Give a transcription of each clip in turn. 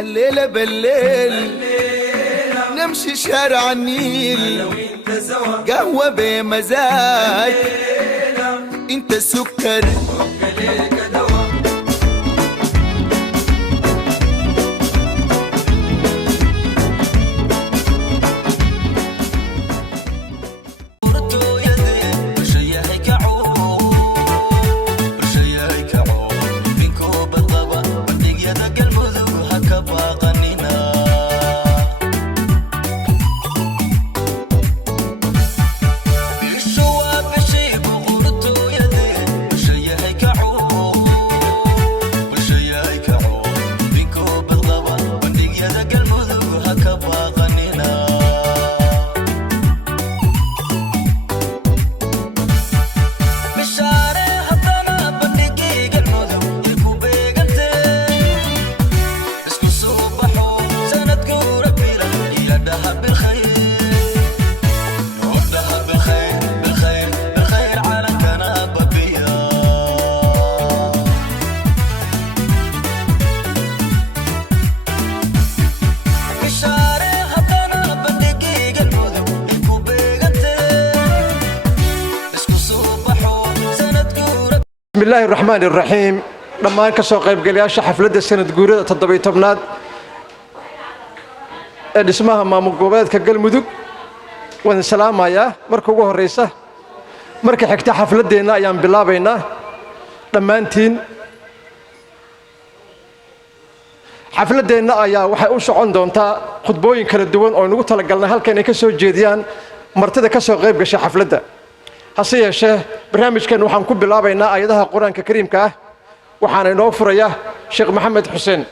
الليلة بالليل نمشي شارع النيل، قهوة بمزاج انت السكر. بسم الله الرحمن الرحيم. dhammaan ka soo qaybgalayaasha xafladda sanad guurida 17aad ee dhismaha maamul goboleedka Galmudug waan salaamayaa marka ugu horeysa. marka xigta xafladeena ayaan bilaabaynaa. dhammaantiin xafladeena ayaa waxay u socon doontaa khudbooyin kala duwan oo nagu talagalnay halkan ay ka soo jeediyaan martida ka soo qayb gashay xafladda. hase yeeshee barnaamijkan waxaan ku bilaabaynaa aayadaha quraanka kariimka ah. waxaan inoo furayaa Sheekh Maxamed Xuseen.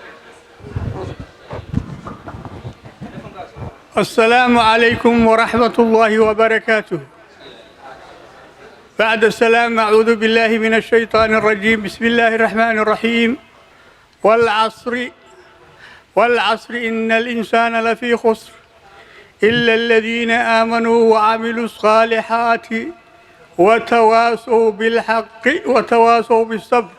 السلام عليكم ورحمة الله وبركاته. بعد السلام أعوذ بالله من الشيطان الرجيم. بسم الله الرحمن الرحيم. والعصر إن الإنسان لفي خسر إلا الذين آمنوا وعملوا الصالحات وتواصوا بالحق وتواصوا بالصبر.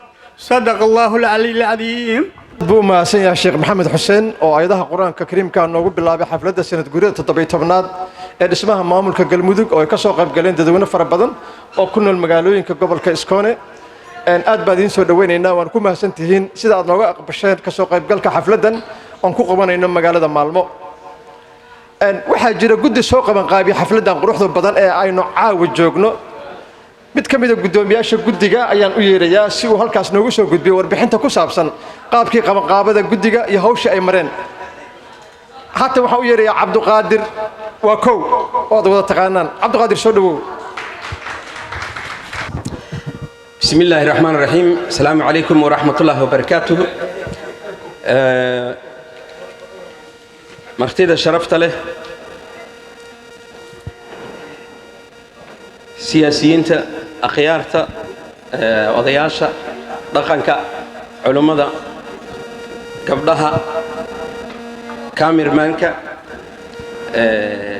صدق الله العلي العظيم. buu mahadsan yahay Sheekh Maxamed Xuseen oo aayadaha quraanka kariimka noogu bilaabay xafladda sanad guurida 17aad ee dhismaha maamulka Galmudug oo ay ka soo qayb galeen dadweyne fara badan oo ku nool magaalooyinka gobolka Iskoone. aad baan idin soo dhaweynaynaa, waan ku mahadsantihiin sida aad nooga aqbasheen ka soo qaybgalka xafladdan oo ku qabanayno magaalada Maalmo. waxaa jira guddi soo qaban qaabiya xafladdan quruxda badan ee aynu caawa joogno. mid ka mid ah gudoomiyaasha guddiga ayaan u yeerayaa si uu halkaas noogu soo gudbiyo warbixinta ku saabsan qaabkii qabanqaabada guddiga iyo hawsha ay mareen. hatta waxaan u yeerayaa Cabduqaadir. waa kow oo wada taqaanaan. Cabduqaadir soo dhawow. بسم الله الرحمن الرحيم. السلام عليكم ورحمة الله وبركاته. مرتدى شرفت له سياسيين أخيارتا وضياشا دقنكا علماء قبلها كامير مانكا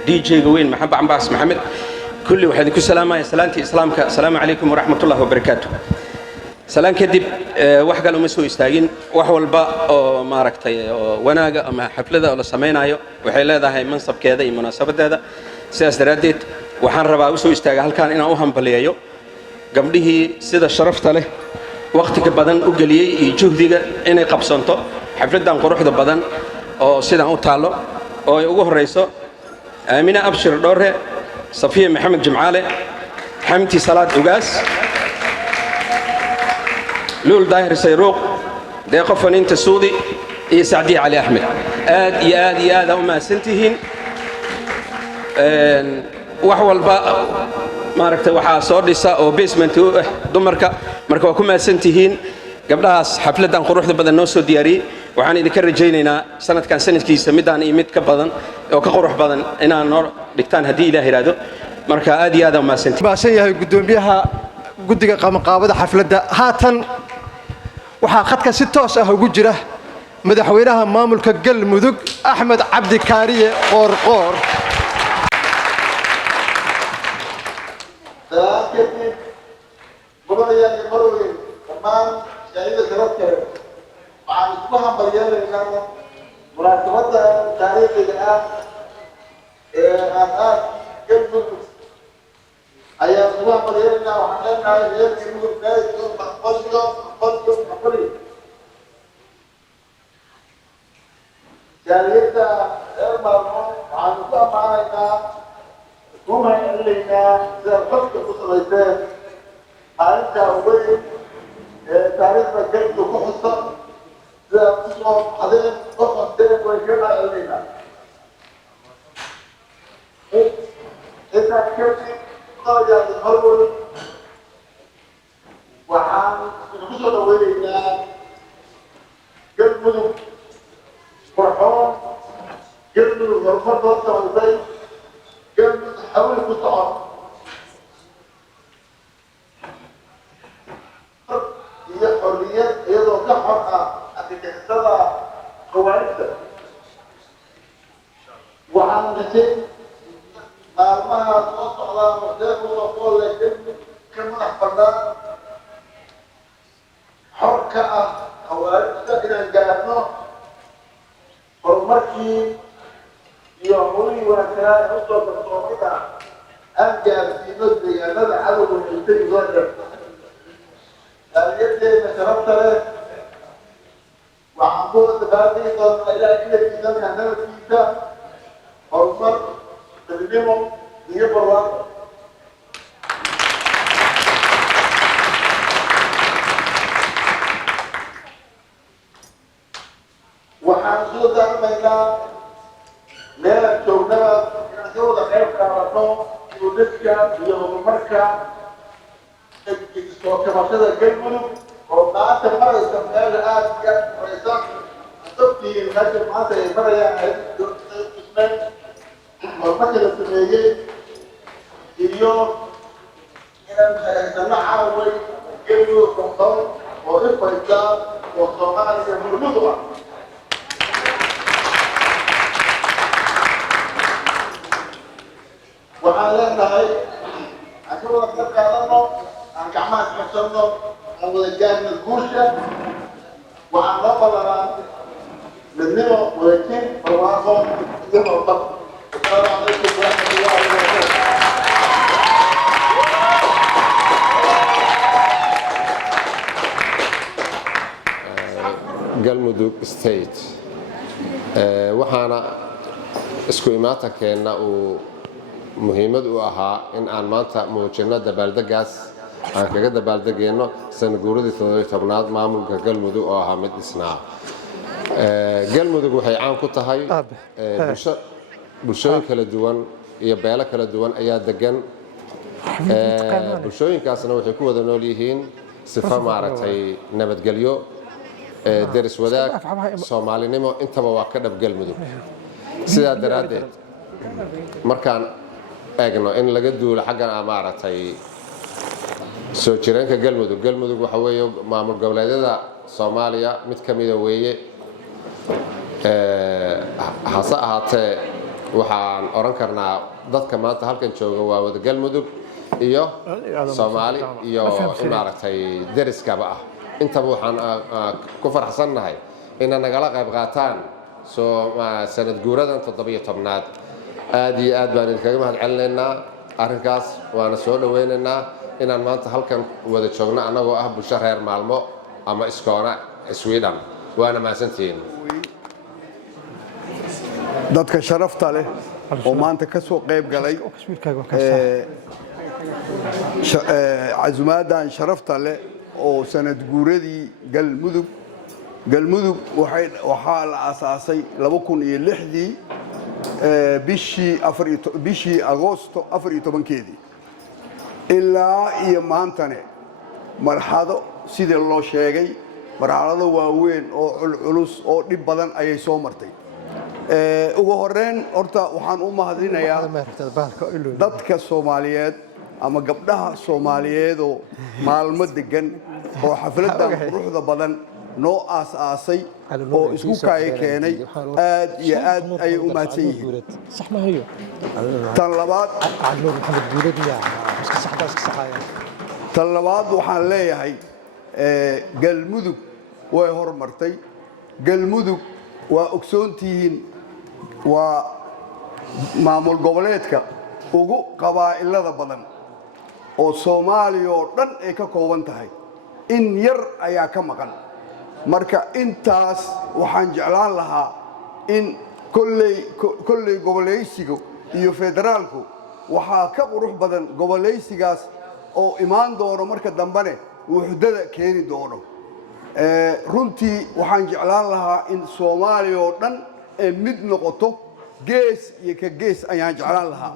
دي جي قوين محمد عباس محمد كل واحد يكون سلامة سلامتي إسلامك. السلام عليكم ورحمة الله وبركاته. سلام كدب واحد قالوا مسوي استاجين وحول با ما ركتي وناجا أما حفلة ولا سمينا أيو وحيل هذا هي منصب كذا مناسبة هذا سياس رديت وحن ربع وسوي استاج هل كان إنا أهم بليايو قبله سيد الشرفت له وقتك بدن أجلي جهدي إني قبصنته حفلة دان قروح ده بدن أو سيد أو تعلو أو يوجه رئيسه أمينة أبشر دوره صفية محمد جمعالة حمتي صلاة أوجاس لول داهر سيروق دقة فنين تسودي سعدي علي أحمد آد وما سنتهين وحول باء ما ركت وحى صور لسا أو بيسمنت دمرك مركب وكما سنتهين قبلها حفلة دان قروح بدن نوسو دياري وحاني ذكر جينينا سنة كان سنة كيس ميدان إيمت كبدن أو كقروح بدن إنا نور دكتان هدي إلى هرادو مركا آدي هذا وما سنتي ما سيها قدوم بها قدق قامقابة حفلة هاتن waxaa khadka si toos ah ugu jira madaxweynaha maamulka Galmudug Axmed Cabdi Kaariye Qoorqoor. مناسبة تاريخ الآن آخر كل أيام الله مرينا وحنا غير يقول ناس فصل جاليتا المرمون عن معنا هم اللينا زرقت فصلتين أنت وين تاريخ مكان كحصة زرقت حدين فصلتين وجمع اللينا إذا كنت قاعد الأول وعن الفصل وين قلبه فرحان قلبه الغرفة ضغطة والبيت قلبه تحول قطعة هي حريات هي لو كحرقة أتكسرها قواعدها وعن نتيجة مالمها توصل على مختلف وقول لكن كما أحفظنا حركة قواعدها إلى الجانب horumarkii iyo howlihii wanaagsanaa ee usoo garsoomida aan gaarsiino deegaanada cadowga xigtay soo dherta daaliyadeena sharafta leh waxaan ku dabaaldegi doonaa ilaa inaykiisana nabadkiisa horumar midnimo iyo barwaaqo waxaan soo daarmaynaa meelaan joognaba inaan ka wada qayb qaadato dowladka iyo horumarka soo kabashada galmudug oo maanta maraysa meel aad iyo aad horeysa sababtii meesha maanta ay marayaan dhismeen horumarka la sameeyey iyo inaan haysano caaway galmudug konton oo ifaysa oo soomaaliya murmudu ah waxaan leenahay aan ka wada qayb qaadano aan gacmaha isxabsanno aan wada gaarno guusha waxaan loo badanaa midnimo wadajir barwaaqo iyo horumar asalaamu calaykum waraxmatullahi wabarakaatu. Galmudug State waxaana isku imaatankeena uu muhiimad u ahaa in aan maanta muujino dabaaldegaas aan kaga dabaaldegayno sanaguuradii 17aad maamulka galmudug oo ahaa mid dhisnaa. Galmudug waxay caan ku tahay bulshooyin kala duwan iyo beelo kala duwan ayaa degan. Bulshooyinkaasna waxay ku wada nool yihiin sifa maaragtay nabadgelyo deris wadaag Soomaalinimo intaba waa ka dhab Galmudug. sidaa daraaddeed markaan eegno in laga duulo xaggan maaragtay soo jireenka galmudug waxa weeye maamul goboleedyada Soomaaliya mid ka mid ah weeye hase ahaatee waxaan oran karnaa dadka maanta halkan jooga waa wada galmudug iyo Soomaali iyo maaragtay deriskaba ah intaba waxaan ku faraxsanahay in nagala qayb qaataan sanad guuradan 17aad aad iyo aad baan idinkaga mahadcelinaynaa arrinkaas waana soo dhaweynaynaa inaan maanta halkan wada joogno anagoo ah bulsho reer maalmo ama iskoona Sweden waana mahadsantihiin dadka sharafta leh oo maanta ka soo qayb galay casuumaadan sharafta leh oo sanad guuradii galmudug waxaa la aasaasay 2006 bishii Agoosto 14keedii ilaa iyo maantane marxado sida loo sheegay marxalado waaweyn oo culus oo dhib badan ayay soo martay ugu horreyn horta waxaan u mahadinayaa dadka Soomaaliyeed ama gabdhaha Soomaaliyeed oo maalmo degan oo xafladan quruxda badan noo aas-aasay oo isku keenay aad iyo aad ay u mahadsan yihiin tan labaad waxaan leeyahay galmudug way horumartay galmudug waa ogsoontihiin waa maamul goboleedka ugu qabaa'ilada badan oo Soomaaliya oo dhan ay ka kooban tahay in yar ayaa ka maqan marka intaas waxaan jeclaan lahaa in kolley goboleysiga iyo federaalku waxaa ka qurux badan goboleysigaas oo imaan doono marka dambane wuxdada keeni doono runtii waxaan jeclaan lahaa in Soomaaliya oo dhan ay mid noqoto gees iyo ka gees ayaan jeclaan lahaa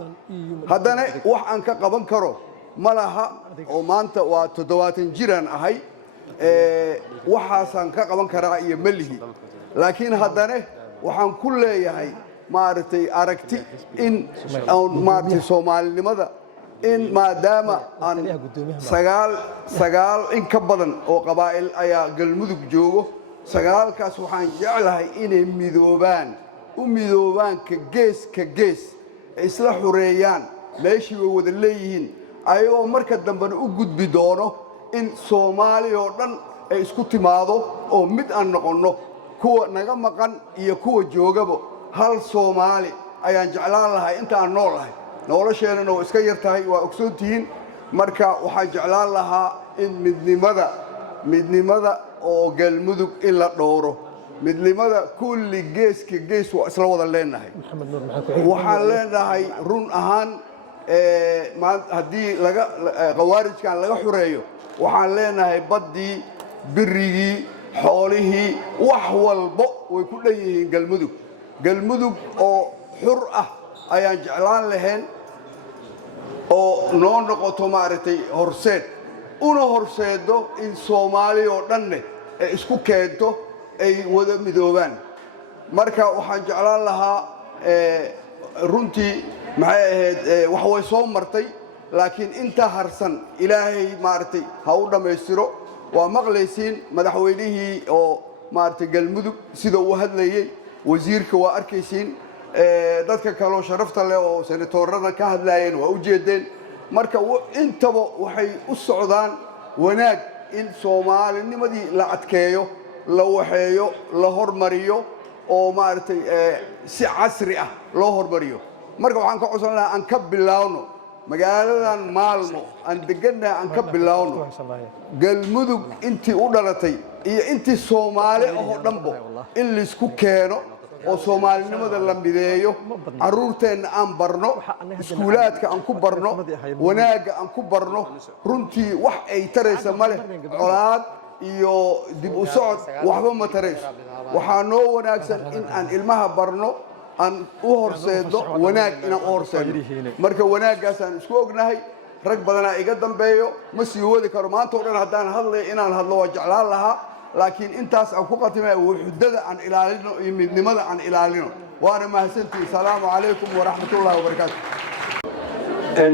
haddana wax aan ka qaban karo ma laha oo maanta waa 70 jiraan ahay waxaasaan ka qaban karaa iyo malihi laakiin haddana waxaan ku leeyahay maaragtay aragti in maaragtay Soomaalinimada in maadaama aan sagaal in ka badan oo qabaa'il ayaa galmudug joogo sagaalkaas waxaan jeclahay inay midoobaan ka gees isla xureeyaan meeshii way wada leeyihiin ayagoo marka dambena u gudbi doono in Soomaaliya oo dhan ay isku timaado oo mid aan noqono kuwa naga maqan iyo kuwa joogaba hal Soomaali ayaan jeclaan lahaa inta aan noolahay nolosheena oo iska yar tahay waa ogsoontihiin marka waxaan jeclaan lahaa in midnimada oo galmudug in la dhooro midnimada kulli gees waa isla wada leenahay waxaan leenahay run ahaan haddii qawaarijkan laga xureeyo waxaan leenahay baddii birigii xoolihii wax walbo way ku dhan yihiin galmudug oo xur ah ayaan jeclaan lahayn oo noo noqoto maaragtay horseed una horseedo in Soomaaliya oo dhanne ay isku keento ay wada midoobaan marka waxaan jeclaan lahaa runtii maxay ahayd wax way soo martay laakiin inta harsan ilaahay maaragtay ha u dhammaystiro waa maqlaysiin madaxweynihii oo maaragtay galmudug sida uu hadlayay wasiirka waa arkaysiin dadka kale oo sharafta leh oo senatorada ka hadlayeen waa u jeedeen marka intaba waxay u socdaan wanaag in Soomaalinimadii la adkeeyo la waxeeyo la hormariyo oo maaragtay si casri ah loo hormariyo marka waxaan ka codsan lahaa aan ka bilaawno magaaladan maalmo aan degannahay aan ka bilaawno galmudug intii u dhalatay iyo intii Soomaali oo dhanbo in la isku keeno oo Soomaalinimada la mideeyo caruurteena aan barno iskuulaadka aan ku barno wanaaga aan ku barno runtii wax ay taraysa male colaad iyo dib u socod waxba ma tarayso waxaa noo wanaagsan in aan ilmaha barno aan u horseedo wanaag inaan u horseedo marka wanaaggaasaan isku ognahay rag badanaa iga dambeeyo ma sii wadi karo maanta oo dhan haddaan hadlay inaan hadlo waa jeclaan lahaa laakiin intaas aan ku qatimay wuxudada aan ilaalino iyo midnimada aan ilaalino waana mahadsantihiin salaamu calaykum waraxmatullaahi wabarakaatu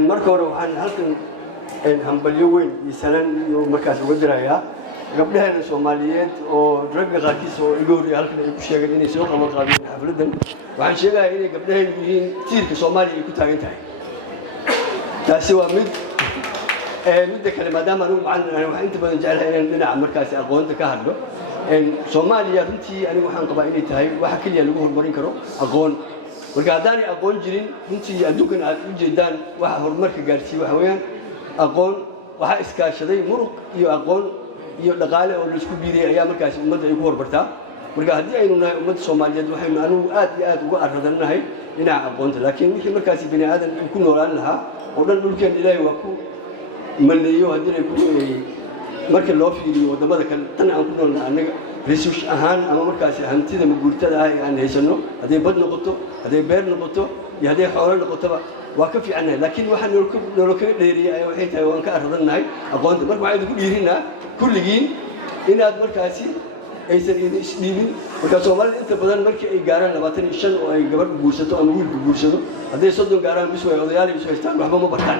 marka hore waxaan halkan hambalyo weyn iyo salaan iyo markaas uga dirayaa gabdhaheena Soomaaliyeed oo ragga qaarkiisa oo iga horreeyay halkan ay ku sheegeen inay soo qaban qaadeen xafladan waxaan sheegayaa inay gabdhaheena yihiin tiirka Soomaaliya ay ku taagan tahay taasi waa midda kale maadaama anigu macallin waxaan inta badan jecelahay inaan dhinaca markaasi aqoonta ka hadlo Soomaaliya runtii anigu waxaan qabaa inay tahay waxa kaliya lagu horumarin karo aqoon marka haddaanay aqoon jirin runtii adduunkan aad u jeedaan waxa horumarka gaarsiiyo waxa weeyaan aqoon waxa iskaashaday muruq iyo aqoon iyo dhaqaale oo la isku biiray ayaa markaasi ummadda ay ku horbartaa marka haddii aynu nahay ummadda Soomaaliyeed waxaynu anigu aad iyo aad uga arradanahay dhinaca aqoonta laakiin wixii markaasi bini aadan ku noolaan lahaa oo dhan dhulkeen Ilaahay waa ku maleeyo haddii ay ku marka loo fiiriyo wadamada kale tan aan ku noolnahay anaga research ahaan ama markaasi hantida maguurtada ah ee aan haysano hadday bad noqoto hadday beer noqoto iyo hadday xoolo noqotoba waa ka fiicanahay laakiin waxa nolol kaga dheeriyay ayaa waxay tahay waan ka arradanahay aqoonta marka waxaan idinku dhiirinaa kulligiin inaad markaasi aysan idin isdhiibin marka Soomaalida inta badan markii ay gaaraan 25 oo ay gabadh guursato ama wiilku guursado hadday 30 gaaraan bis way odayaal isu haystaan waxba ma bartaan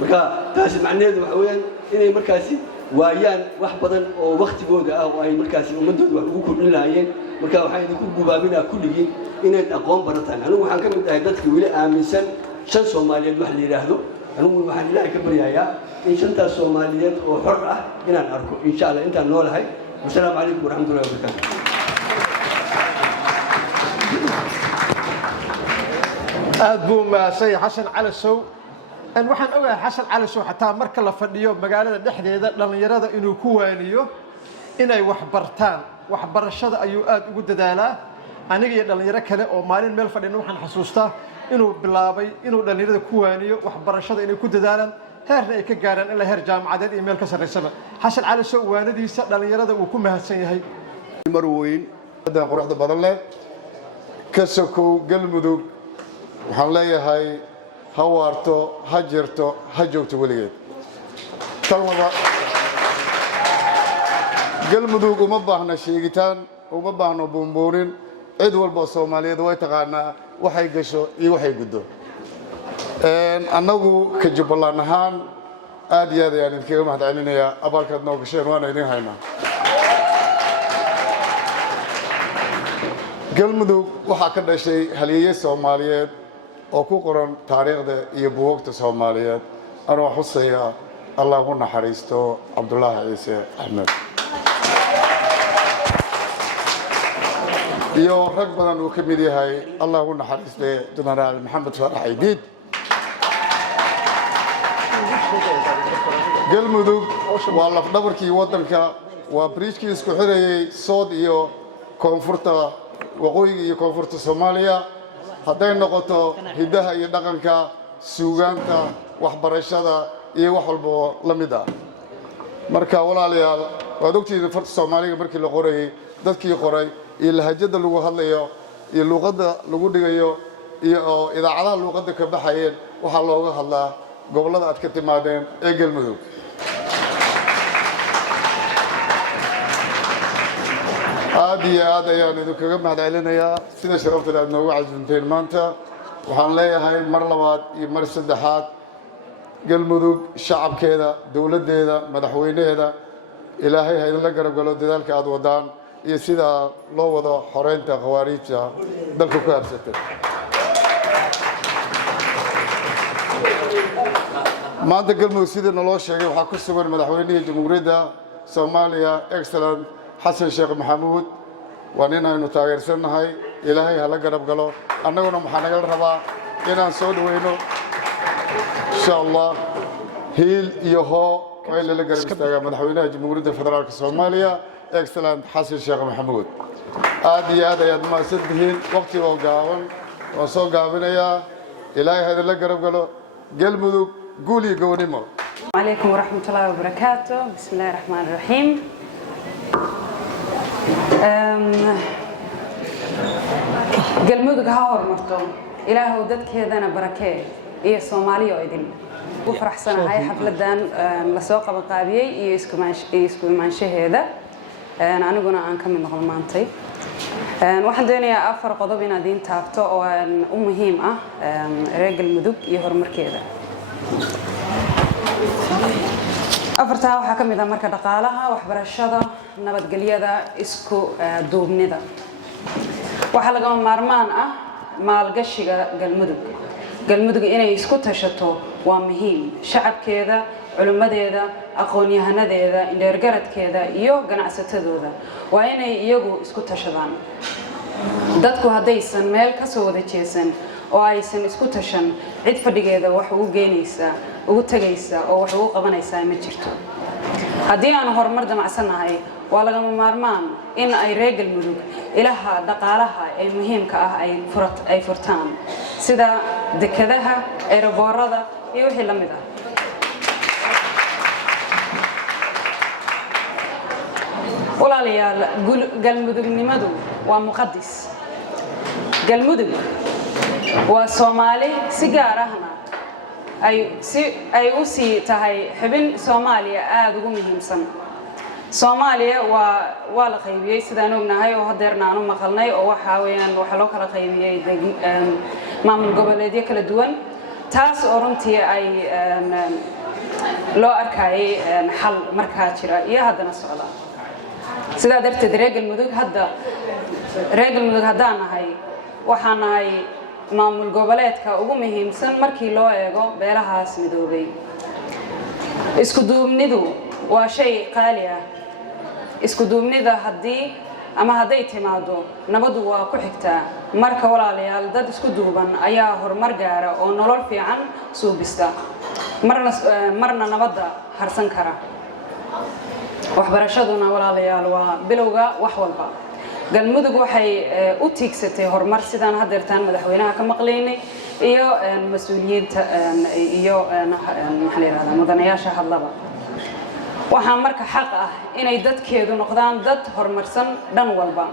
marka taasi macnaheedu waxa weeyaan inay markaasi waayaan wax badan oo waqtigooda ah oo ay markaasi ummadooda wax ugu kordhin lahaayeen marka waxaan idinku gubaabinaa kulligiin inaad aqoon barataan anigu waxaan ka mid ahay dadka weli aaminsan shan Soomaaliyeed wax la yiraahdo anigu waxaan Ilaahay ka baryayaa in shantaas Soomaaliyeed oo xor ah inaan arko insha Allah intaan noolahay. Assalaamu calaykum waraxmatullaahi wabarakaatuh. aad buu maasay xasan cali sow waxaan ogahay xasan cali sow xataa marka la fadhiyo magaalada dhexdeeda dhalinyarada inuu ku waaniyo inay wax bartaan waxbarashada ayuu aad ugu dadaalaa aniga iyo dhalinyaro kale oo maalin meel fadhina waxaan xasuustaa inuu bilaabay inuu dhalinyarada ku waaniyo waxbarashada inay ku dadaalaan heerna ay ka gaaraan ilaa heer jaamacadeed iyo meel ka sarreysaba xasan cali sow waanadiisa dhalinyarada uu ku mahadsan yahay mar weyn quruxda badan leh ka sokow galmudug waxaan leeyahay ha waarto ha jirto ha joogto weligeed talaba galmudug uma baahna sheegitaan uma baahno buunbuunin cid walba Soomaaliyeed way taqaanaa waxay gasho iyo waxay guddo annagu ka Jubbaland ahaan aad iyo aad ayaan idinkaga mahadcelinayaa abaalkaad noo gasheen waana idin haynaa galmudug waxaa ka dhashay halyeeye Soomaaliyeed oo ku qoran taariikhda iyo buugagta Soomaaliyeed anoo xusaya Allah ku naxariisto Cabdullaahi Ciise Axmed iyo rag badan uu ka mid yahay Allah ku naxariistay Generaal Maxamed Farax Aydiid galmudug waa lafdhabarkii waddanka waa bridge-kii isku xirayay Sood iyo koonfurta waqooyiga iyo koonfurta Soomaaliya hadday noqoto hidaha iyo dhaqanka suugaanta waxbarashada iyo wax walba la mid ah marka walaalayaal waad ogtihiin farta Soomaaliga markii la qorayay dadkii qoray iyo lahajada lagu hadlayo iyo luqadda lagu dhigayo iyo idaacadaha luqadda ka baxayeen waxa looga hadlaa gobolada aad ka timaadeen ee galmudug aad iyo aad ayaan idinkaga mahadcelinayaa sida sharafta aad noogu casuunteen maanta waxaan leeyahay mar labaad iyo mar saddexaad galmudug shacabkeeda dawladdeeda madaxweynaheeda ilaahay ha idinla garab galo dadaalka aad wadaan iyo sida loo wado xoreynta khawaariijta dalka ku habsatay maanta galmudug sidii naloo sheegay waxaa ku sugan madaxweynihii jamhuuriyadda Soomaaliya excellent xasan sheekh maxamuud waa nin aynu taageersannahay ilaahay ha la garab galo annaguna waxaa naga rabaa inaan soo dhaweyno insha Allah hiil iyo hoo way la garab istaagaa madaxweynaha jamhuuriyadda federaalka Soomaaliya excellent xasan sheekh maxamuud aad iyo aad ayaad mahadsantihiin waqtiga oo gaaban waan soo gaabinayaa ilaahay ha la garab galo galmudug قولي قونيمو عليكم ورحمة الله وبركاته بسم الله الرحمن الرحيم قلمودك هاور مرتون إله وددك هذانا بركة إيه الصومالية وإذن وفرح سنة هاي حفلة دان لسوق بقابية يسكو مانشي هذا أنا قلنا عنك من غلمانتي waxaan doonayaa afar qodob inaad diin taabto oo u muhiim ah reer galmudug iyo horumarkeeda afartaa waxaa ka mid ah marka dhaqaalaha waxbarashada nabadgelyada isku duubnida waxaa lagama maarmaan ah maalgashiga galmudug inay isku tashato waa muhiim shacabkeeda culimadeeda aqoon-yahanadeeda indheergaradkeeda iyo ganacsatadooda waa inay iyagu isku tashadaan dadku haddaysan meel ka soo wada jeesan oo aysan isku tashan cid fadhigeeda wax ugu geynaysaa ugu tagaysaa oo wax ugu qabanaysaa ma jirto haddii aan horumar damacsanahay waa lagama maarmaan in ay reer galmudug ilaha dhaqaalaha ee muhiimka ah ay furtaan sida dekedaha eeraboorada iyo wixii la mid ah walaalayaal galmudugnimadu waa muqaddis galmudug waa Soomaali si gaar ahna ay u sii tahay xubin Soomaaliya aad ugu muhiimsan Soomaaliya waa la qaybiyay sidaan ognahay oo hadeerna aanu maqalnay oo waxa weeyaan waxa loo kala qaybiyay maamul goboleedyo kala duwan taas oo runtii ay loo arkayay xal markaa jira iyo haddana socda sidaa darteed reer galmudug haddaan nahay waxaan nahay maamul goboleedka ugu muhiimsan markii loo eego beelahaas midoobay isku duubnidu waa shay qaali ah isku duubnida haddii ama hadday timaado nabadu waa ku xigtaa marka walaalayaal dad isku duuban ayaa horumar gaara oo nolol fiican suubista marna nabadda harsan kara waxbarashaduna walaalayaal waa bilowga wax walba galmudug waxay u tiigsatay horumar sidaan hadeertaan madaxweynaha ka maqlaynay iyo mas'uuliyiinta iyo maxaa la yiraahdaa mudanayaasha hadlaba waxaa marka xaq ah inay dadkeedu noqdaan dad horumarsan dhan walba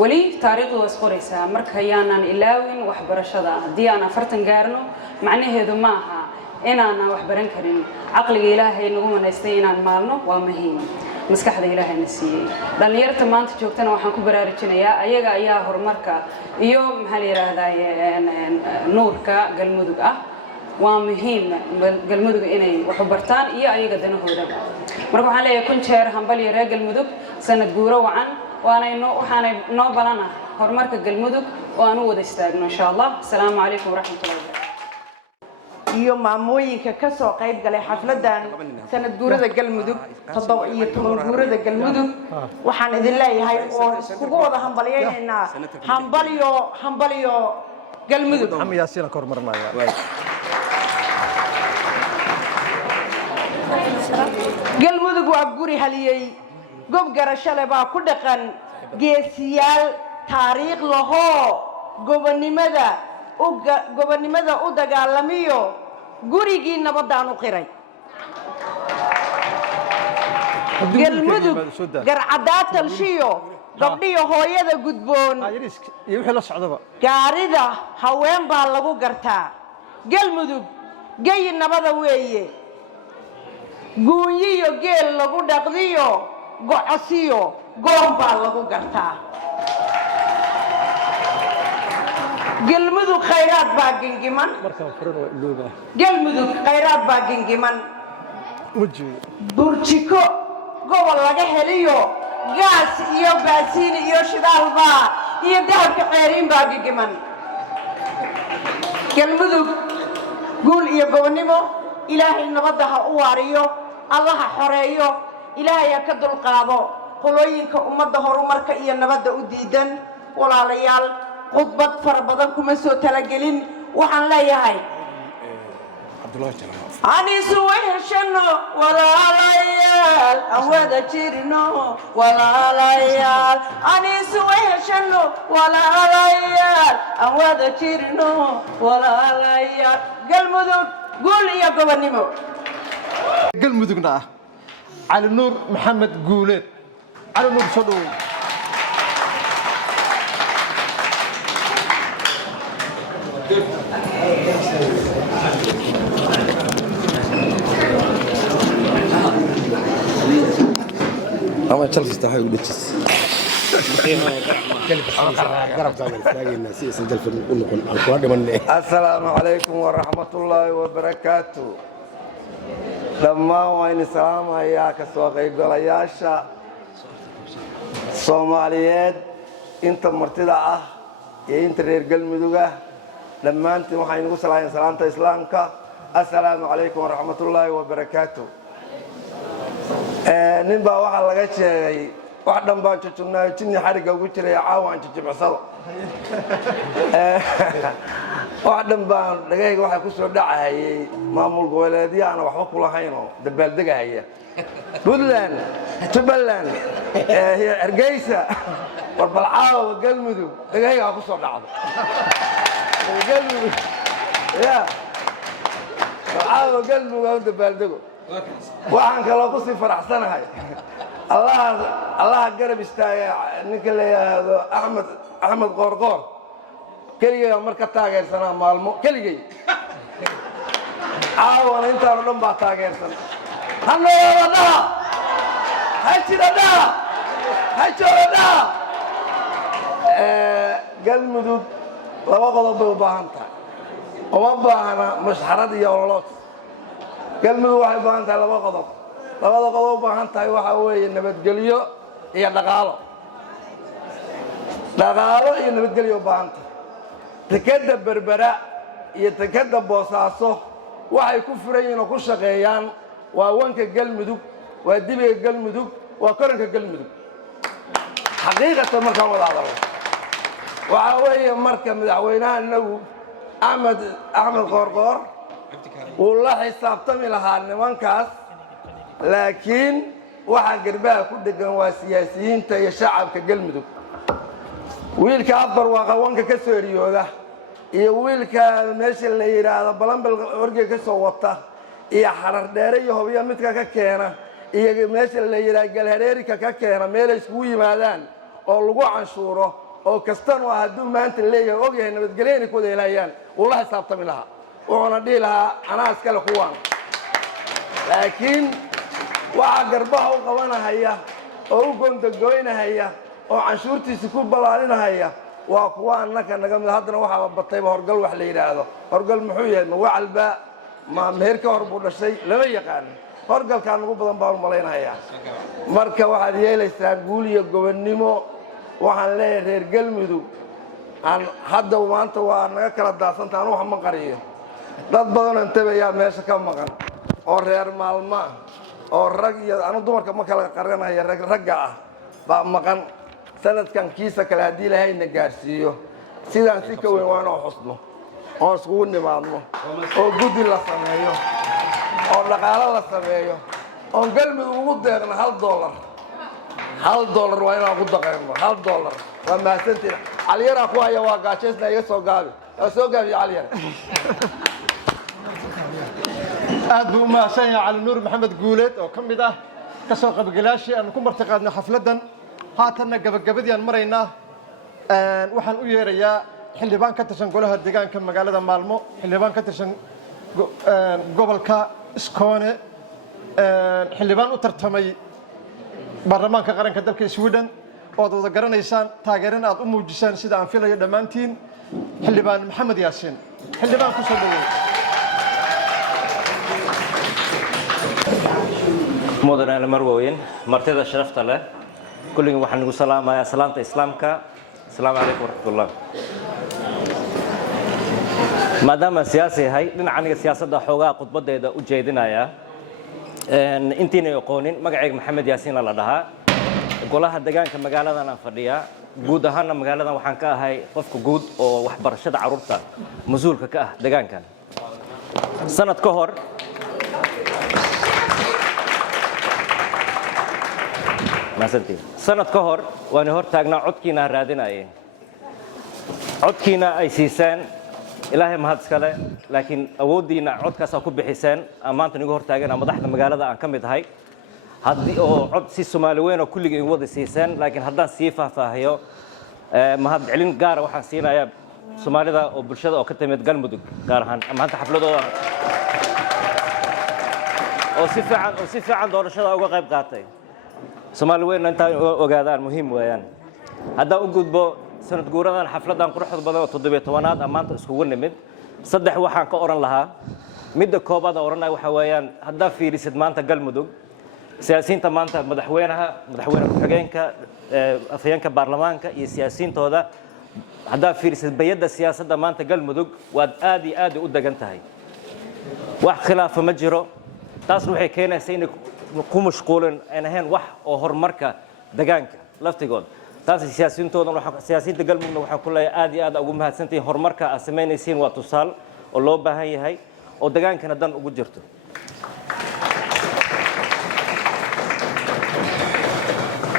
wali taariikhdu waa isqoraysaa marka yaanan ilaawin waxbarashada haddii aan 40 gaarno macnaheedu ma aha inaanan wax baran karin caqliga ilaahay nagu manaystay inaan maalno waa muhiim maskaxda ilaahayna siiyey dhalinyarta maanta joogtana waxaan ku baraarujinayaa ayaga ayaa horumarka iyo maxaa la yiraahdaa nuurka galmudug ah waa muhiim galmudug inay wax bartaan iyo ayaga danahooda marka waxaan leeyahay kun jeer hambaliyo reer galmudug sanad guuro wacan waxaanay noo balana horumarka galmudug oo aan u wada istaagno insha Allah assalaamu calaykum waraxmatullaahi iyo maamooyinka ka soo qayb galay xafladan sanad guurada galmudug 17 guurada galmudug waxaan idin leeyahay oo iskugu wada hambalyeynaa hambaliyo galmudug amyaasiina ka hormarnaya galmudug waa guri haliyey gob garashale baa ku dhaqan geesiyaal taariikh lahoo gobonimada u dagaalamiyo gurigii nabadaan u qiray galmudug garcadaa talshiyo gabdhiyo hooyada gudboon iyo wixii la socdaba gaarida haween baa lagu gartaa galmudug gayi nabada weeye guunyiyo geel lagu dhaqdiyo gocosiyo goon baa lagu gartaa galmudug khayraad baa gingiman galmudug khayraad baa gingiman burjiko gobol laga heliyo gaas iyo baasiin iyo shidaalba iyo dahabka ceeriin baa gingiman galmudug guul iyo gobonimo ilaahay nabadda ha u waariyo allaha xoreeyo ilaahay ha ka dulqaado qolooyinka ummadda horumarka iyo nabadda u diidan walaalayaal khudbad fara badan kuma soo talagelin waxaan leeyahay anisu weheshano walaalayaal aan wada jirno walaalayaal anisu weheshano walaalayaal aan wada jirno walaalayaal galmudug guul iyo gobonimo galmudugna ah cali nuur maxamed guuleed cali nuur soo dhawow ama Chelsea tahay u dhijis السلام عليكم ورحمة الله وبركاته لما وين السلام يا كسوق يقول يا شا صوماليات انت مرتدعة يا انت رير قلمدوغة لما انت وحين نقول سلامة إسلامك السلام عليكم ورحمة الله وبركاته نبا واحد لقى شيء واحد نبا تشوفنا تشني حرقة وقلت لي عاون تجمع صلاة واحد نبا لقى واحد كسر دعها هي مامور قولادي أنا وحوق ولا خينه دبل دقة هي بدلان تبلان هي أرجيسة والبلعاء والقلمدو لقى هي كسر دعها القلمدو يا البلعاء والقلمدو دبل دقة waxaan kala ku sii faraxsanahay Allah garab istaaga ninka la yiraahdo Axmed Qoorqoor kaliya marka taageersanaa maalmo kaliya caawana inta dhan baa taageersan hanooda hajirada galmudug laba qodob bay u baahan tahay uma baahna mashxarad iyo ololood galmudug waxay baahan tahay laba qodob labada qodob u baahan tahay waxa weeye nabadgelyo iyo dhaqaalo iyo nabadgelyo u baahan tahay tikada berbera iyo tikada boosaaso waxay ku furan yihiin oo ku shaqeeyaan waa wanka galmudug waa dibiga galmudug waa koranka galmudug xaqiiqatan markaan wada hadalno waxaa weeye marka madaxweynaha inagu axmed qoorqoor wuu la xisaabtami lahaa nimankaas laakiin waxaa garbaha ku dhegan waa siyaasiyiinta iyo shacabka galmudug wiilka afar waa qawanka ka soo eriyooda iyo wiilka meesha la yidhaahdo balambal orgey ka soo wata iyo xarar dheere iyo hobyo midka ka keena iyo meesha la yidhaahdo galhareerika ka keena meelay iskugu yimaadaan oo lagu canshuuro oo kastanu ah hadduu maanta leeyahay ogyahay nabadgelyo inay ku wada helayaan wuu la xisaabtami lahaa wuxuuna dhihi lahaa anaa iskale kuwaan laakiin waxaa garbaha u qabanahaya oo u gondagoynahaya oo canshuurtiisa ku ballaarinahaya waa kuwa annaka naga mid haddana waxaaba batayba horgal wax la yidhaahdo horgal muxuu yahay ma wacalba ma meher ka hor buu dhashay lama yaqaan horgalkaa nagu badan baan u malaynayaa marka waxaad yeelaysaa guul iyo gobonnimo waxaan leeyahay reer galmudug hadda maanta waa naga kala daasanta anu wax ma qariyo dad badanoo intabayaa meesha ka maqan oo reer maalmaa oo rag iyo anu dumarka ma kala qaranaya ragga ah baa maqan sanadkan kiisa kale haddii ilaahayna gaadhsiiyo sidaan si ka weyn waa inoo xusno oo iskugu nimaadno oo guddi la sameeyo oo dhaqaalo la sameeyo oon galmudug ugu deeqno $1 waa inaan ugu daqayno $1 waa mahadsantiin calyaraa ku haya waa gaajaysna iga soo gaabi waa soo gaabiya calyar aad buu u mahadsan yahay cali nuur maxamed guuleed oo ka mid ah ka soo qaybgalaashii aan ku martiqaadnay xafladdan haatanna gabagabadii aan maraynaa waxaan u yeerayaa xildhibaan ka tirsan golaha deegaanka magaalada maalmo xildhibaan ka tirsan gobolka iskoone xildhibaan u tartamay baarlamaanka qaranka dalka Sweden oo aad wada garanaysaan taageerana aad u muujisaan sida aan filayo dhammaantiin xildhibaan maxamed yaasiin xildhibaan ku soo dhaweey مدن المروين مرتدى شرفت له كل يوم واحد نقول سلام يا سلامة إسلامك السلام عليكم ورحمة الله ما دام السياسة هاي لنا عن السياسة ده حوجا قد بدأ ده وجيدنا يا إنتيني يقولين مقعد محمد ياسين الله ده قولها الدجان كمجال هذا نفرديا جود هنا مجال هذا وحن كه هاي وفق جود أو وحبر شد عروضته مزول كه دجان كان سنة كهر مثلاً سنة كهر ونهار تاجنا عدكينا رادنا إيه عدكينا أي سيسان إلهي ما هذا لكن أودينا عدك سأكون بحسان أمانة نجهر تاجنا مضحنا مجال هذا عن كم يدهاي هذي عد سي سوماليين وكل جواد سيسان لكن هذا سيفه فهيو ما هذا علم جار وحسينا يا سومالي ذا وبرشة أو كتمت قلمدك جارهن أما أنت حفلته أو سيف عن دور الشدة أو غيب قاطع سوماليين أنت وجادان مهم ويان هذا وجود بو سنة جورنا حفلة نقول حد بدنا تضبط توانات أما أنت سكون نمد صدق وحنا كأورن لها مد كوبا دورنا وحويان هذا في ريست ما أنت قلمدك سياسيين تمانتا مدحوينها حقينك أفيانك برلمانك يسياسيين تودا هذا في رئيس بيد السياسة تمانتا قل مدق واد آدي قد جنتهاي واحد خلاف مجرى تصلح كينا سينك نقوم مشغولين أنا هن واحد أو هرمركة دجانك لفتقول تاس السياسيين تودا سياسيين تقل من واحد كله آدي أقوم هالسنتين هرمركة أسمين يسين واتصال والله بهاي أو دجانك ندن وجرته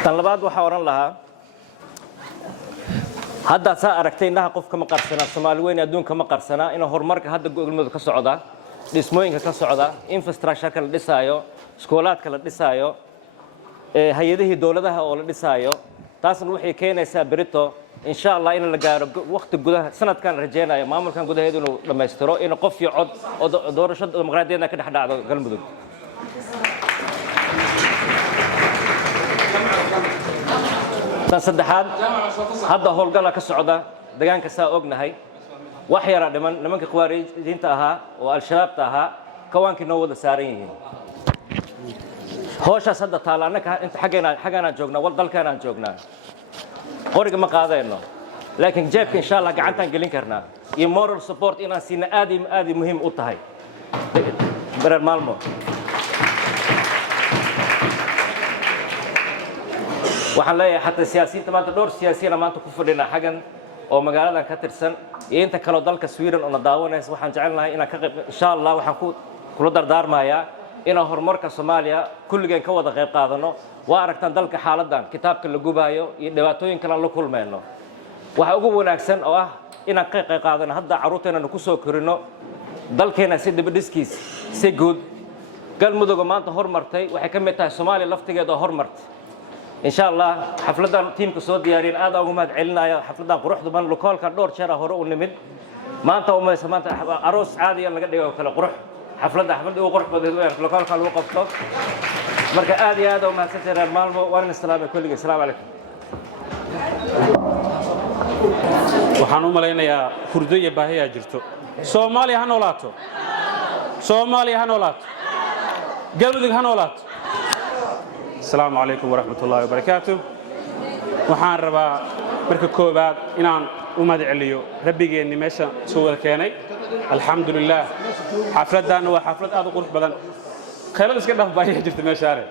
طلبات وحوران لها هذا سأركتين لها قف كما قرصنا الصوماليين يدون كما قرصنا إنه هرمرك هذا قلمود كسعودة ديسموين كسعودة إنفراستراكشر كلا ديسايو سكولات كلا ديسايو هيده دولتها أول ديسايو تاسن وحي كينا سابريتو إن شاء الله إن لقى وقت جوده سنة كان رجينا يا مامور كان جوده هيدو لما يستروا إنه قف يعد دور شد مغرادينا كده حدا على قلمود صدحات هذا هو القلق السعودة دجان كساء أجنهاي وحيرة لمن كقواري دين تاها والشباب تاها كوان كنود سارين هوش صدق طالع أنك أنت حقنا جوجنا والضل كان جوجنا قرق ما قاضينا لكن جيبك إن شاء الله قعدت نقلين كرنا يمورال سبورت إن سينا آدي مهم أطهاي برا المالمو waxaan leeyahay xataa siyaasiyiinta maanta dhowr siyaasiyiina maanta ku fadhina xagan oo magaaladan ka tirsan iyo inta kale oo dalka Sweden oo na daawanaysa waxaan jecelnahay inaan ka qayb insha Allah waxaan kula dardaarmayaa inaan horumarka Soomaaliya kulligeen ka wada qayb qaadano waa aragtaan dalka xaaladan kitaabka la gubaayo iyo dhibaatooyin kale la kulmayno waxa ugu wanaagsan oo ah inaan ka qayb qaadano hadda caruurteena ku soo korino dalkeena si dibadhiskiis si guud galmudug maanta horumartay waxay ka mid tahay Soomaaliya laftigeeda horumartay إن شاء الله حفلتنا تيم كسود ديارين هذا أقوم هاد علنا حفلتنا قروح ضمن لوكال كان دور شارع هروب ونمد ما أنت وما يسمى أنت عروس عادي يلا قد يوكل قروح حفلة وقروح بدو لوكال كان وقف طاق مركز عادي هذا وما ستر المال وارن السلام كل السلام عليكم waxaan u malaynayaa hurdooyin baahiya jirto Soomaaliya ha noolaato Soomaaliya ha noolaato galmudug ha noolaato السلام عليكم ورحمة الله وبركاته وحان ربا مركا كوباد إنان وماد عليو ربيجي إني ماشا سوى الكياني الحمد لله حفلة دان وحفلة هذا قرش بدن خيال اسكت في باهي جرت مشاري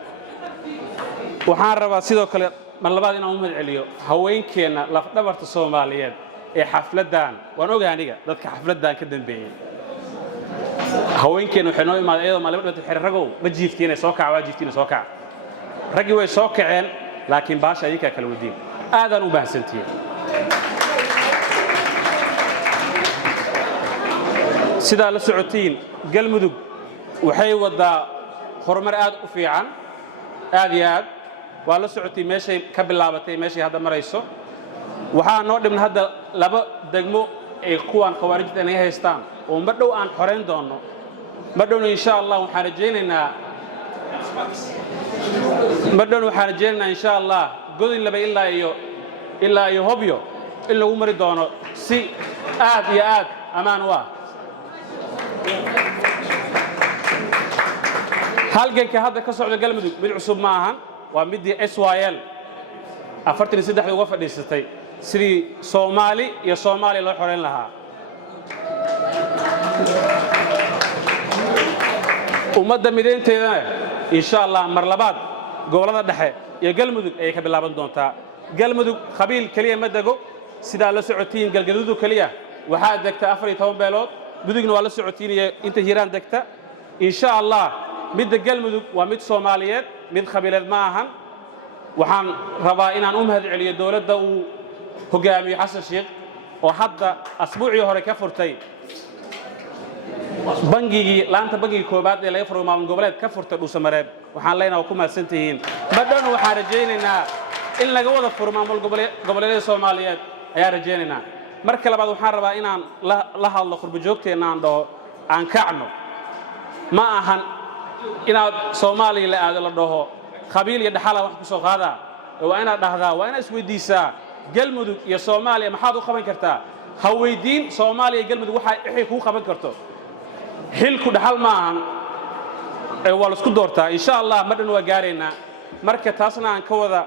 وحان ربا سيدو كلا من لبعض إنان وماد عليو هوين كينا لفدبرت الصوماليين حفلة دان وانا اوغانيغا دادك حفلة دان كدن بيين هوين كينا وحنوي ما ايضا ما لبعض الحرقو ما جيفتين سوكع واجيفتين سوكع رجي way soo kaceen laakiin baasha ayika kala wadiin aadan u baahsantiin sida la socotiin galmudug waxay wadaa horumar aad u fiican aad iyo aad waa la socotiin meeshay ka bilaabatay meeshay hadda marayso waxaa noo dhibna hadda laba degmo ee kuwan khawaarijta inay haystaan oo ma dhow aan xoreyn doono ma dhowna insha Allah waxaan rajaynaynaa مدن وحرجينا إن شاء الله قدين لبي إلا يهوبيو إلا عمر دونه سي يا أمان واه هل جن كهذا كسر الجلمد بالعصب معهن ومدي إسرائيل أفرتني سيد حد وقف ديستي سري صومالي يا صومالي الله حرين لها ومدة مدين تينا إن شاء الله مرلبات gobolada dhexe iyo galmudug ay ka bilaaban doontaa galmudug qabiil kaliya ma dago sida la socotiin galgaduud kaliya waxa degta 14 beelood mudugna waa la socotiin inta hiiraan degta insha Allah mid galmudug waa mid Soomaaliyeed mid qabiileed ma ahan waxaan rabaa inaan u mahad celiyo dawladda uu hogaamiyo Xasan Sheekh oo hadda asbuucii hore ka furtay bangigi laanta bangiga koobaad ee laga furo maamul goboleed ka furtay Dhuusamareeb waxaan leenahay ku maasantihiin badana waxaan rajaynaynaa in laga wada furo maamul goboleedyada Soomaaliyeed ayaa rajaynaynaa marka labaad waxaan rabaa inaan la hadlo qurbo joogteena aan dhaho aan kacno ma ahan inaad Soomaaliya la aado la dhaho qabiil iyo dhaxal wax ku soo qaada waa inaad dhahdaa waa inaad isweydiisaa galmudug iyo Soomaaliya maxaad u qaban kartaa ha weydiin Soomaaliya iyo galmudug waxay ku qaban karto xilku dhaxal maahan waa la isku doortaa insha Allah madhan waa gaareyna marka taasna aan ka wada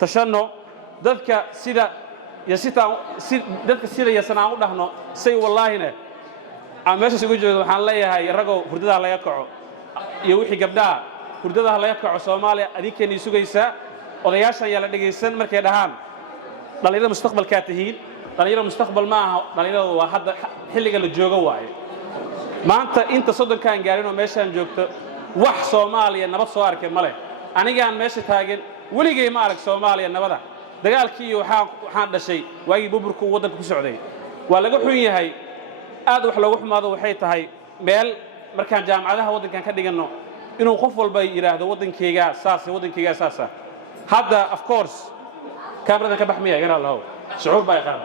tashano dadka sida yasanaan u dhahno say wallaahina aan meeshaas ugu jeedo waxaan leeyahay ragow hurdada laga kaco iyo wixii gabdhaha hurdada laga kaco Soomaaliya adinkeena sugaysa odayaasha ayaa la dhageysan markay dhahaan dhalinyarada mustaqbalka tahiin dhalinyarada mustaqbal ma aha dhalinyarada waa hadda xilliga la joogo waaye maanta inta soddonkaan gaarin oo meeshaan joogto wax Soomaaliya nabad soo arkay male anigaan meesha taagan waligay ma arag Soomaaliya nabada dagaalkii waxaan dhashay waagii burburku wadanka ku socday waa laga xun yahay aad wax loogu xumaado waxay tahay meel markaan jaamacadaha wadankan ka dhigano inuu qof walba yiraahdo wadankeyga saasa hadda of course kaamiradan ka baxmaya gaar Allah shucuur baa qaad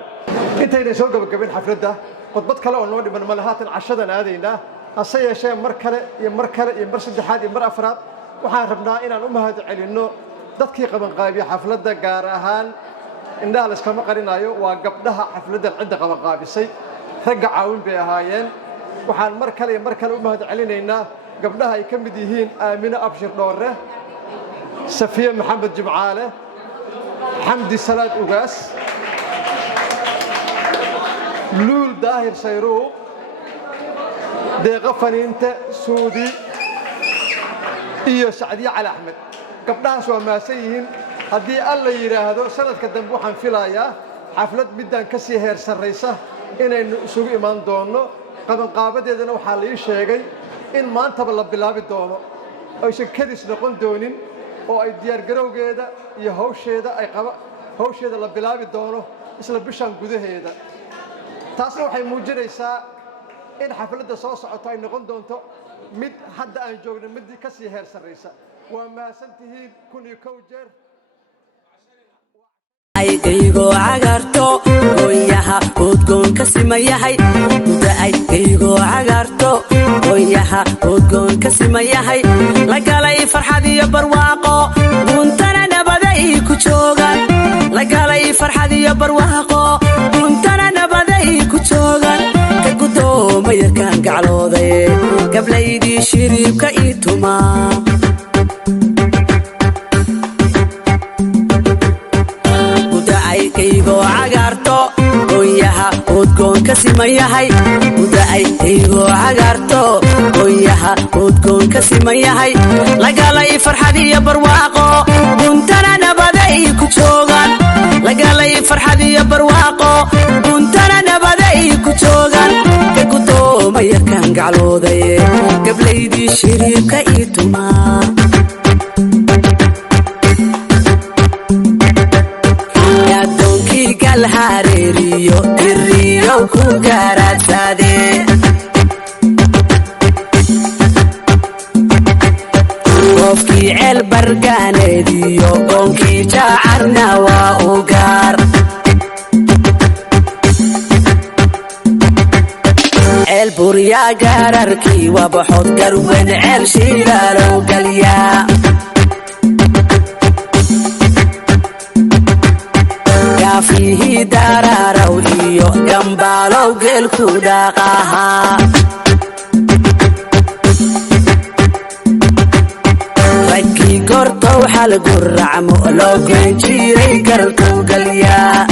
intayna soo gabagabeen xafladda khudbad kale oo noo dhiman malahaatan cashadan aadaynaa hase yeeshee mar kale iyo mar saddexaad iyo mar afraad waxaan rabnaa inaan u mahad celinno dadkii qabanqaabiya xafladda gaar ahaan indhaha la iskama qarinayo waa gabdhaha xafladdan cidda qabanqaabisay ragga caawin bay ahaayeen waxaan mar kale iyo mar kale u mahad celinaynaa gabdhaha ay ka mid yihiin Aamina Abshir Dhoore Safiya Maxamed Jimcaale Xamdi Salaad Ugaas لول داهر سيرو ديقة فنينة سودي إيو سعدية على أحمد قبلها سوى ما سيهن haddii alla yidhaahdo sanadka dambe waxaan filayaa xaflad midaan ka sii heer sarraysa inaynu isugu imaan doonno qabanqaabadeedana waxaa la ii sheegay in maantaba la bilaabi doono aysan kadis noqon doonin oo ay diyaargarowgeeda iyo hawsheeda la bilaabi doono isla bishan gudaheeda taasna waxay muujinaysaa in xafladda soo socoto ay noqon doonto mid hadda aan joogno midii ka sii heer sarraysa waa mahadsantihiin 1,000 jeer aygaygo cagarto gooyaha udgoon ka simayahay aygaygo cagarto gooyaha udgoon ka simayahay la galay farxad iyo barwaaqo guntana nabaday ku joogan la galay farxad iyo barwaaqo guntana nabaday ku joogan ka gudoomaya kan gaclooday gablaydii shiriibka ii tumaa aygaygo cagarto gooyaha udgoon ka simayahay aygaygo cagarto gooyaha udgoon ka simayahay la galay farxad iyo barwaaqo guntana nabaday ku joogan la galay farxad iyo barwaaqo guntana nabaday ku joogan ka gudoomaya kan gaclooday gablaydii shiriibka ii tumaa hareeriyo diriyo ku garaadsaade qofkii ceel bargaaneediyo goonkii jaacarna waa u gaar ceel buryaa gaararkii waa baxood garwen ceel shiilaalow galyaa fiihi dararaw iyo gambaalow geelku dhaqahaa raggii gortow xal guracmo loo geen jiray garalkow galyaa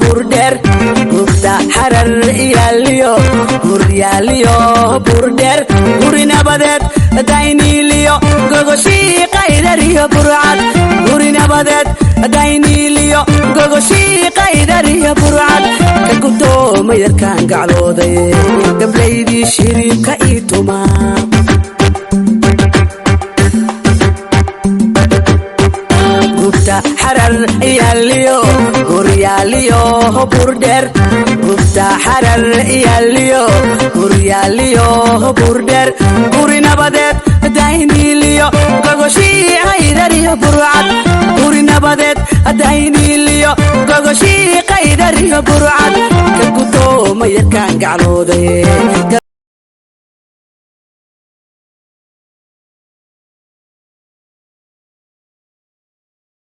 burdher gubta xarar iyaaliyo guryaaliyo burdher guri nabadeed dayniiliyo gogoshii qaydariyo burcad guri nabadeed dayniiliyo gogoshii qaydariyo burcad ka gudoomayarkaan gaclooday gablaydii shiriibka ii tumaa xarar iyaaliyo guryaaliyo burdher gubta xarar iyaaliyo guryaaliyo burdher guri nabadeed dayniiliyo gogoshii qaydariyo burcad guri nabadeed dayniiliyo gogoshii qaydariyo burcad ka gudoomayarkaan gaclooday